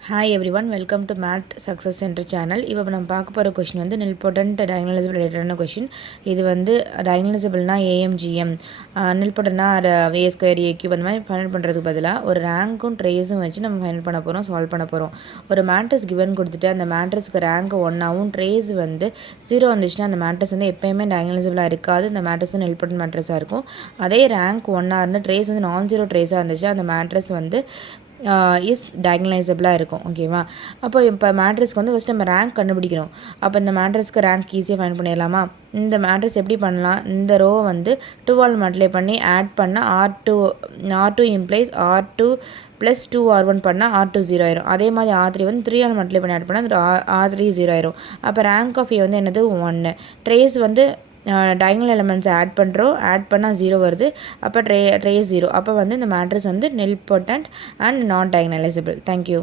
Hi everyone, welcome to Math Success Center channel. இப்போ நம்ம பார்க்க போகிற கொஷின் வந்து நில்பொட்டன்ட் டயகனலைசபிள் ரிலேட்டடான கொஷின். இது வந்து டயகனலைசபிள்னா ஏஎம்ஜிஎம், நில்பொட்டன்னா ஏ ஸ்கொயர் ஏ கியூப் அந்த மாதிரி ஃபைனல் பண்ணுறதுக்கு பதிலாக ஒரு ரேங்க்கும் ட்ரேஸும் வச்சு நம்ம ஃபைனல் பண்ண போகிறோம், சால்வ் பண்ண போகிறோம். ஒரு மேட்ரிக்ஸ் கிவன் கொடுத்துட்டு அந்த மேட்ரிக்ஸ்க்கு ரேங்க் 1ஆகவும் ட்ரேஸ் வந்து 0 வந்துச்சுன்னா அந்த மேட்ரிக்ஸ் வந்து எப்போயுமே டயகனலைசபிளாக இருக்காது, அந்த மேட்ரிக்ஸ் வந்து நில்பொட்டன்ட் மேட்ரிக்ஸாக இருக்கும். அதே ரேங்க் 1ஆக இருந்து ட்ரேஸ் வந்து நான் ஜீரோ ட்ரேஸாக இருந்துச்சு அந்த மேட்ரிக்ஸ் வந்து இஸ் டயகனலைசபிளாக இருக்கும். ஓகேவா? அப்போ இப்போ மேட்ரிக்ஸ்க்கு வந்து ஃபஸ்ட் நம்ம ரேங்க் கண்டுபிடிக்கணும். அப்போ இந்த மேட்ரிக்ஸ்க்கு ரேங்க் ஈஸியாக ஃபைண்ட் பண்ணிடலாமா? இந்த மேட்ரிக்ஸ் எப்படி பண்ணலாம்? இந்த ரோ வந்து 2ஆல் மல்டிப்ளை பண்ணி ஆட் பண்ணால் R2 implies R2 plus 2R1 பண்ணால் R2 0 ஆயிரும். அதே மாதிரி R3 வந்து 3ஆல் மல்டிப்ளை பண்ணி ஆட் பண்ணால் R3 0 ஆயிரும். அப்போ ரேங்க் ஆஃப் ஏ வந்து என்னது 1. ட்ரேஸ் வந்து டயகனல் எலிமெண்ட்ஸை ஆட் பண்ணுறோம், ஆட் பண்ணால் 0 வருது. அப்போ ட்ரேஸ் 0. அப்போ வந்து இந்த மேட்ரிக்ஸ் வந்து நில்பொட்டன்ட் அண்ட் நாட் டயகனலைசபிள். தேங்க்யூ.